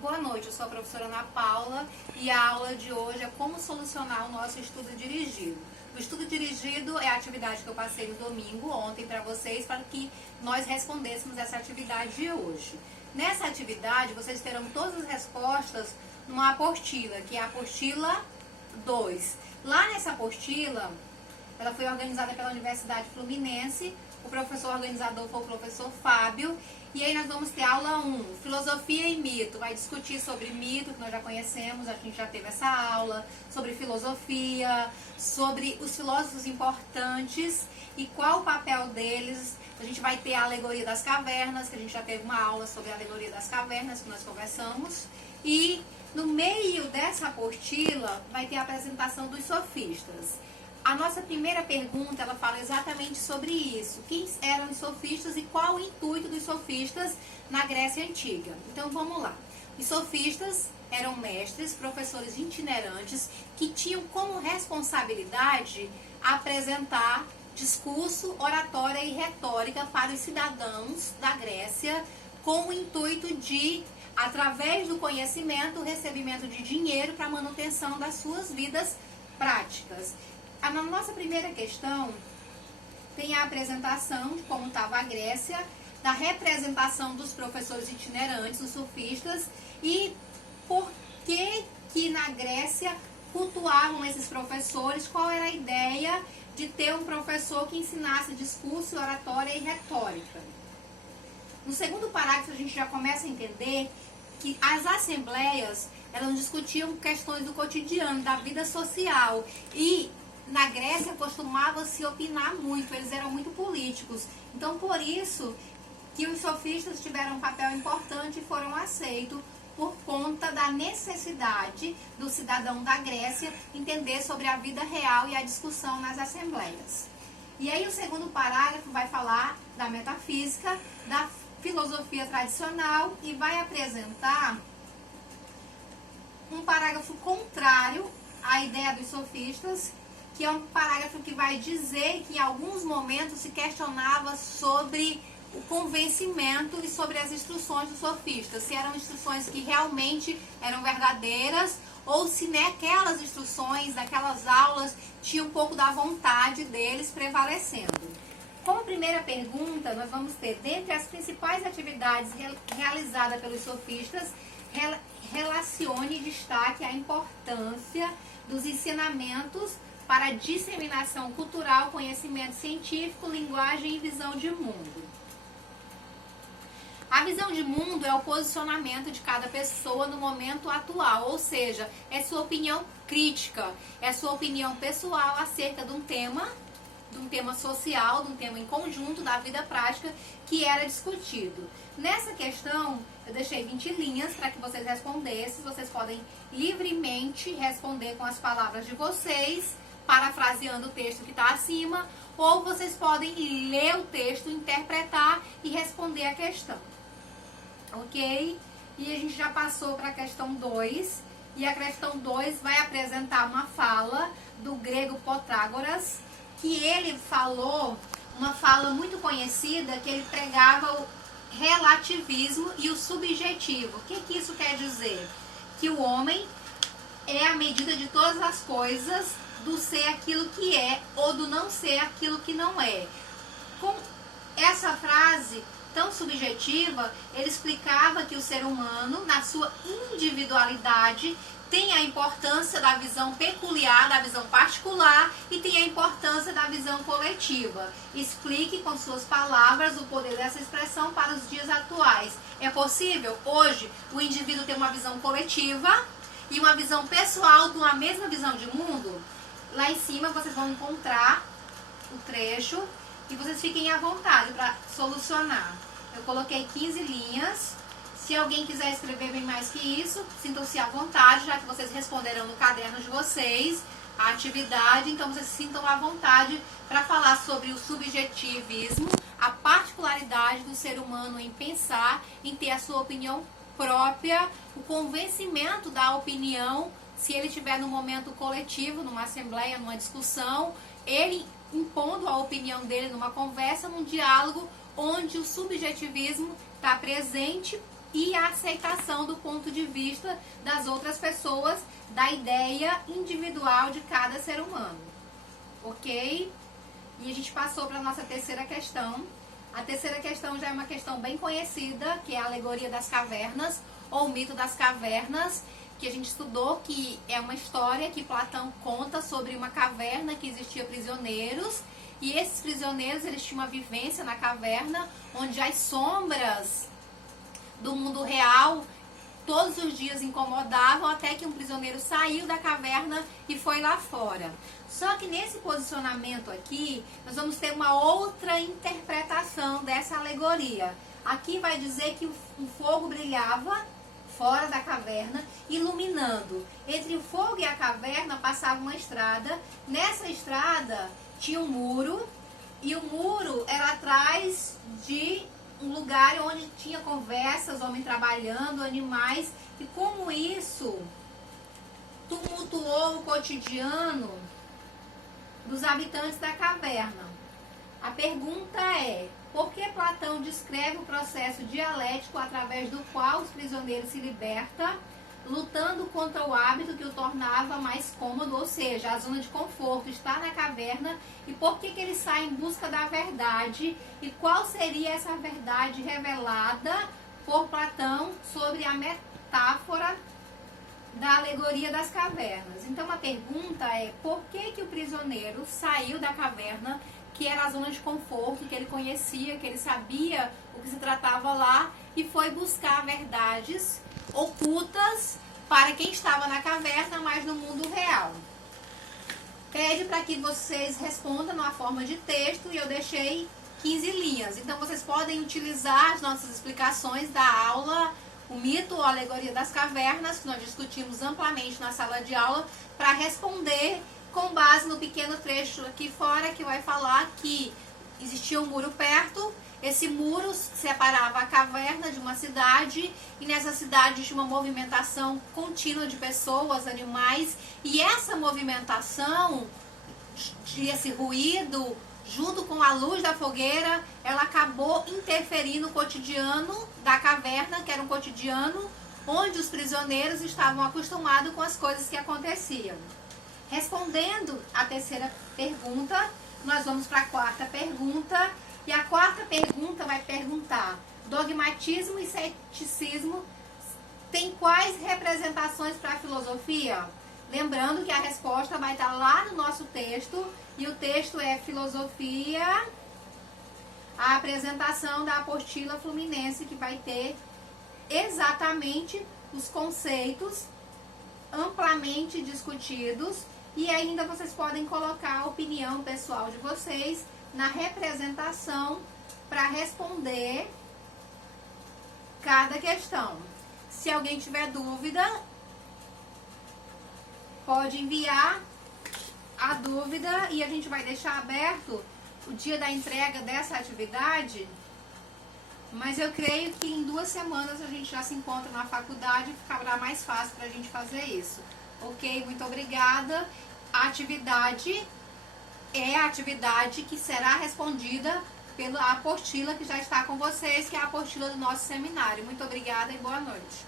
Boa noite, eu sou a professora Ana Paula e a aula de hoje é como solucionar o nosso estudo dirigido. O estudo dirigido é a atividade que eu passei no domingo, ontem, para vocês, para que nós respondêssemos essa atividade de hoje. Nessa atividade, vocês terão todas as respostas numa apostila, que é a apostila 2. Lá nessa apostila, ela foi organizada pela Universidade Fluminense, o professor organizador foi o professor Fábio, e aí nós vamos ter aula 1, filosofia e mito. Vai discutir sobre mito, que nós já conhecemos, a gente já teve essa aula, sobre filosofia, sobre os filósofos importantes e qual o papel deles. A gente vai ter a alegoria das cavernas, que a gente já teve uma aula sobre a alegoria das cavernas, que nós conversamos. E no meio dessa apostila vai ter a apresentação dos sofistas. A nossa primeira pergunta, ela fala exatamente sobre isso. Quem eram os sofistas e qual o intuito dos sofistas na Grécia Antiga? Então, vamos lá. Os sofistas eram mestres, professores itinerantes, que tinham como responsabilidade apresentar discurso, oratória e retórica para os cidadãos da Grécia, com o intuito de, através do conhecimento, o recebimento de dinheiro para a manutenção das suas vidas práticas. Na nossa primeira questão, tem a apresentação de como estava a Grécia, da representação dos professores itinerantes, os sofistas, e por que na Grécia cultuavam esses professores, qual era a ideia de ter um professor que ensinasse discurso, oratória e retórica. No segundo parágrafo, a gente já começa a entender que as assembleias, elas discutiam questões do cotidiano, da vida social, e na Grécia costumava-se opinar muito, eles eram muito políticos. Então, por isso que os sofistas tiveram um papel importante e foram aceitos por conta da necessidade do cidadão da Grécia entender sobre a vida real e a discussão nas assembleias. E aí o segundo parágrafo vai falar da metafísica, da filosofia tradicional e vai apresentar um parágrafo contrário à ideia dos sofistas, que é um parágrafo que vai dizer que em alguns momentos se questionava sobre o convencimento e sobre as instruções dos sofistas, se eram instruções que realmente eram verdadeiras ou se naquelas instruções, naquelas aulas, tinha um pouco da vontade deles prevalecendo. Como primeira pergunta, nós vamos ter, dentre as principais atividades realizadas pelos sofistas, relacione e destaque a importância dos ensinamentos para disseminação cultural, conhecimento científico, linguagem e visão de mundo. A visão de mundo é o posicionamento de cada pessoa no momento atual, ou seja, é sua opinião crítica, é sua opinião pessoal acerca de um tema social, de um tema em conjunto da vida prática que era discutido. Nessa questão, eu deixei 20 linhas para que vocês respondessem. Vocês podem livremente responder com as palavras de vocês, parafraseando o texto que está acima, ou vocês podem ler o texto, interpretar e responder a questão. Ok? E a gente já passou para a questão 2, e a questão 2 vai apresentar uma fala do grego Protágoras, que ele falou, uma fala muito conhecida, que ele pregava o relativismo e o subjetivo. O que isso quer dizer? Que o homem é a medida de todas as coisas, do ser aquilo que é ou do não ser aquilo que não é. Com essa frase tão subjetiva, ele explicava que o ser humano, na sua individualidade, tem a importância da visão peculiar, da visão particular, e tem a importância da visão coletiva. Explique com suas palavras o poder dessa expressão para os dias atuais. É possível, hoje, o indivíduo ter uma visão coletiva e uma visão pessoal de uma mesma visão de mundo? Lá em cima vocês vão encontrar o trecho e vocês fiquem à vontade para solucionar. Eu coloquei 15 linhas. Se alguém quiser escrever bem mais que isso, sintam-se à vontade, já que vocês responderão no caderno de vocês a atividade. Então vocês se sintam à vontade para falar sobre o subjetivismo, a particularidade do ser humano em pensar, em ter a sua opinião própria, o convencimento da opinião. Se ele estiver num momento coletivo, numa assembleia, numa discussão, ele impondo a opinião dele numa conversa, num diálogo onde o subjetivismo está presente e a aceitação do ponto de vista das outras pessoas, da ideia individual de cada ser humano. Ok? E a gente passou para a nossa terceira questão. A terceira questão já é uma questão bem conhecida, que é a alegoria das cavernas, ou o mito das cavernas, que a gente estudou, que é uma história que Platão conta sobre uma caverna que existia prisioneiros, e esses prisioneiros, eles tinham uma vivência na caverna, onde as sombras do mundo real todos os dias incomodavam, até que um prisioneiro saiu da caverna e foi lá fora. Só que nesse posicionamento aqui, nós vamos ter uma outra interpretação dessa alegoria. Aqui vai dizer que o fogo brilhava fora da caverna, iluminando. Entre o fogo e a caverna passava uma estrada. Nessa estrada tinha um muro, e o muro era atrás de um lugar onde tinha conversas, homem trabalhando, animais, e como isso tumultuou o cotidiano dos habitantes da caverna. A pergunta é: por que Platão descreve o processo dialético através do qual os prisioneiros se libertam, lutando contra o hábito que o tornava mais cômodo, ou seja, a zona de conforto está na caverna, e por que eles saem em busca da verdade, e qual seria essa verdade revelada por Platão sobre a metáfora da alegoria das cavernas. Então a pergunta é: por que o prisioneiro saiu da caverna, que era a zona de conforto, que ele conhecia, que ele sabia o que se tratava lá, e foi buscar verdades ocultas para quem estava na caverna, mas no mundo real? Pede para que vocês respondam numa forma de texto, e eu deixei 15 linhas. Então vocês podem utilizar as nossas explicações da aula O Mito ou Alegoria das Cavernas, que nós discutimos amplamente na sala de aula, para responder com base no pequeno trecho aqui fora, que vai falar que existia um muro perto. Esse muro separava a caverna de uma cidade, e nessa cidade tinha uma movimentação contínua de pessoas, animais, e essa movimentação, esse ruído, junto com a luz da fogueira, ela acabou interferindo no cotidiano da caverna, que era um cotidiano onde os prisioneiros estavam acostumados com as coisas que aconteciam. Respondendo a terceira pergunta, nós vamos para a quarta pergunta. E a quarta pergunta vai perguntar: dogmatismo e ceticismo tem quais representações para a filosofia? Lembrando que a resposta vai estar lá no nosso texto, e o texto é Filosofia, a apresentação da apostila fluminense, que vai ter exatamente os conceitos amplamente discutidos, e ainda vocês podem colocar a opinião pessoal de vocês na representação para responder cada questão. Se alguém tiver dúvida, pode enviar a dúvida, e a gente vai deixar aberto o dia da entrega dessa atividade, mas eu creio que em 2 semanas a gente já se encontra na faculdade, e ficará mais fácil para a gente fazer isso. Ok? Muito obrigada. A atividade é a atividade que será respondida pela apostila que já está com vocês, que é a apostila do nosso seminário. Muito obrigada e boa noite.